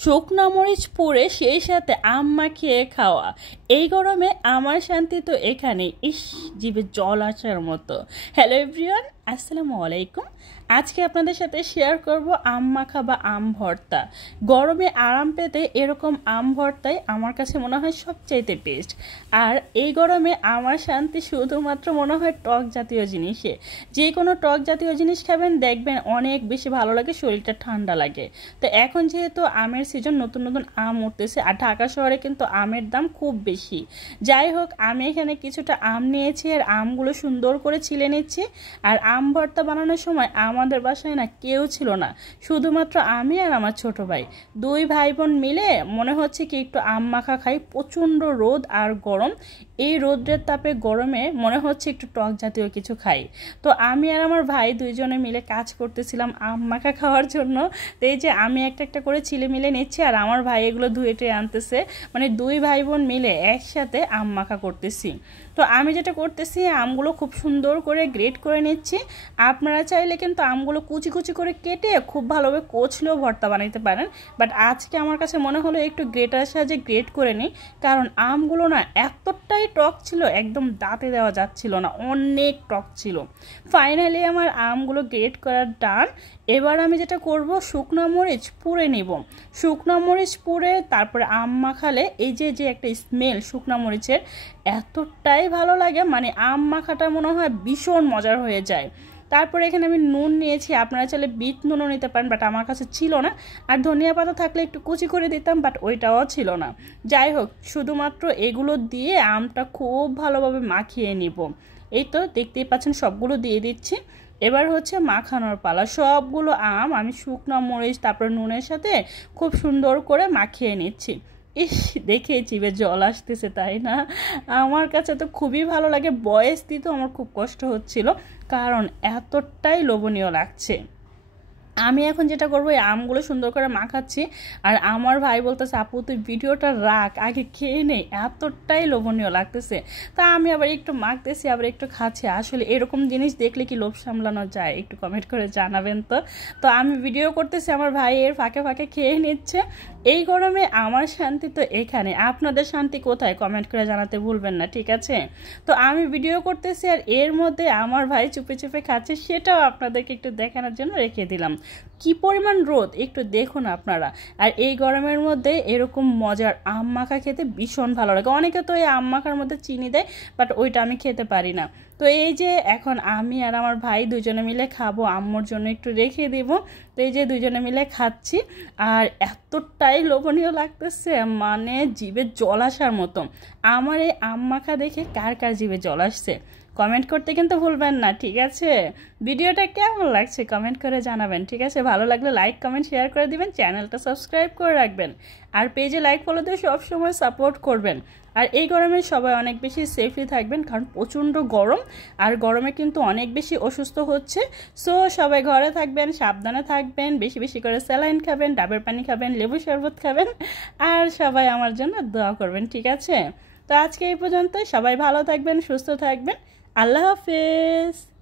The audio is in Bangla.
শুকনো মরিচ পুড়ে সেই সাথে আম মাখিয়ে খাওয়া। এই গরমে আমার শান্তি তো এখানে, ইস, জিভে জল আসার মতো। হ্যালো এভরিওয়ান, আসসালামু আলাইকুম। আজকে আপনাদের সাথে শেয়ার করব আম মাখা বা আম ভর্তা। গরমে আরাম পেতে এরকম আম ভর্তাই আমার কাছে মনে হয় সবচাইতে বেস্ট। আর এই গরমে আমার শান্তি শুধুমাত্র মনে হয় টক জাতীয় জিনিসে। যে কোনো টক জাতীয় জিনিস খাবেন, দেখবেন অনেক বেশি ভালো লাগে, শরীরটা ঠান্ডা লাগে। তো এখন যেহেতু আমের সিজন, নতুন নতুন আম উঠতেছে, আর ঢাকা শহরে কিন্তু আমের দাম খুব বেশি। যাই হোক, আমি এখানে কিছুটা আম নিয়েছি আর আমগুলো সুন্দর করে ছিলে নিচ্ছি। আর আম ভর্তা বানানোর সময় আমাদের বাসায় না কেউ ছিল না, শুধুমাত্র আমি আর আমার ছোট ভাই, দুই ভাই বোন মিলে মনে হচ্ছে কি একটু আম মাখা খাই। প্রচণ্ড রোদ আর গরম, এই রোদ্রের তাপে গরমে মনে হচ্ছে একটু টক জাতীয় কিছু খাই। তো আমি আর আমার ভাই দুইজনে মিলে কাজ করতেছিলাম আম মাখা খাওয়ার জন্য। তো এই যে আমি একটা একটা করে ছিলে মিলে নিচ্ছি আর আমার ভাই এগুলো ধুয়ে টুয়ে আনতেছে, মানে দুই ভাই বোন মিলে একসাথে আম মাখা করতেছি। তো আমি যেটা করতেছি, আমগুলো খুব সুন্দর করে গ্রেট করে নিচ্ছি। আপনারা চাইলে কিন্তু আমগুলো কুচি কুচি করে কেটে খুব ভালোভাবে কচলেও ভর্তা বানাইতে পারেন, বাট আজকে আমার কাছে মনে হলো একটু গ্রেটারের সাহায্যে গ্রেট করে নিই, কারণ আমগুলো না এতটাই টক ছিল, একদম দাঁতে দেওয়া যাচ্ছিল না, অনেক টক ছিল। ফাইনালি আমার আমগুলো গ্রেট করার ডান। এবার আমি যেটা করব, শুকনো মরিচ পুড়ে নিব। শুকনো মরিচ পুড়ে তারপরে আম মাখালে এই যে যে একটা স্মেল শুকনো মরিচের, এতটাই ভালো লাগে, মানে আম মাখাটা মনে হয় ভীষণ মজার হয়ে যায়। তারপরে এখানে আমি নুন নিয়েছি, আপনারা চাইলে বিট নুনও নিতে পারেন, বাট আমার কাছে ছিল না। আর ধনিয়া পাতা থাকলে একটু কুচি করে দিতাম, বাট ওইটাও ছিল না। যাই হোক, শুধুমাত্র এগুলো দিয়ে আমটা খুব ভালোভাবে মাখিয়ে নিব। এই তো দেখতেই পাচ্ছেন সবগুলো দিয়ে দিচ্ছি। এবার হচ্ছে মাখানোর পালা। সবগুলো আম আমি শুকনো মরিচ তারপর নুনের সাথে খুব সুন্দর করে মাখিয়ে নিচ্ছি। ইস, দেখে জিভে জল আসতেছে, তাই না? আমার কাছে তো খুবই ভালো লাগে, বয়েস দিতেও আমার খুব কষ্ট হচ্ছিল, কারণ এতটাই লোভনীয় লাগছে। আমি এখন যেটা করবো, এই আমগুলো সুন্দর করে মাখাচ্ছি। আর আমার ভাই বলতেছে, আপু তুই ভিডিওটা রাখ, আগে খেয়ে নেই, এতটাই লোভনীয় লাগতেছে। তা আমি আবার একটু মাখতেছি, আবার একটু খাচ্ছি। আসলে এরকম জিনিস দেখলে কি লোভ সামলানো যায়? একটু কমেন্ট করে জানাবেন তো। তো আমি ভিডিও করতেছি, আমার ভাই এর ফাঁকে ফাঁকে খেয়ে নিচ্ছে। এই গরমে আমার শান্তি তো এখানে, আপনাদের শান্তি কোথায়? কমেন্ট করে জানাতে ভুলবেন না, ঠিক আছে? তো আমি ভিডিও করতেছি আর এর মধ্যে আমার ভাই চুপে চুপে খাচ্ছে, সেটাও আপনাদেরকে একটু দেখানোর জন্য রেখে দিলাম। কি পরিমাণ রোদ একটু দেখুন আপনারা। আর এই গরমের মধ্যে এরকম মজার আম মাখা খেতে ভীষণ ভালো লাগে। অনেকে তো এই আম মাখার মধ্যে চিনি দেয়, বাট ওইটা আমি খেতে পারি না। তো এই যে এখন আমি আর আমার ভাই দুজনে মিলে খাবো, আম্মুর জন্য একটু রেখে দিব। তো এই যে দুজনে মিলে খাচ্ছি, আর এতটাই লোভনীয় লাগতেছে, মানে জিভে জল আসার মতো। আমার এই আম মাখা দেখে কার কার জিভে জল আসছে কমেন্ট করতে কিন্তু ভুলবেন না, ঠিক আছে? ভিডিওটা কেমন লাগছে কমেন্ট করে জানাবেন, ঠিক আছে? ভালো লাগলে লাইক কমেন্ট শেয়ার করে দিবেন, চ্যানেলটা সাবস্ক্রাইব করে রাখবেন, আর পেজে লাইক ফলো দিয়ে সবসময় সাপোর্ট করবেন। আর এই গরমে সবাই অনেক বেশি সেফলি থাকবেন, কারণ প্রচণ্ড গরম, আর গরমে কিন্তু অনেক বেশি অসুস্থ হচ্ছে। সো সবাই ঘরে থাকবেন, সাবধানে থাকবেন, বেশি বেশি করে স্যালাইন খাবেন, ডাবের পানি খাবেন, লেবু শরবত খাবেন, আর সবাই আমার জন্য দোয়া করবেন, ঠিক আছে? তো আজকে এই পর্যন্ত, সবাই ভালো থাকবেন, সুস্থ থাকবেন। আল্লাহ হাফেজ।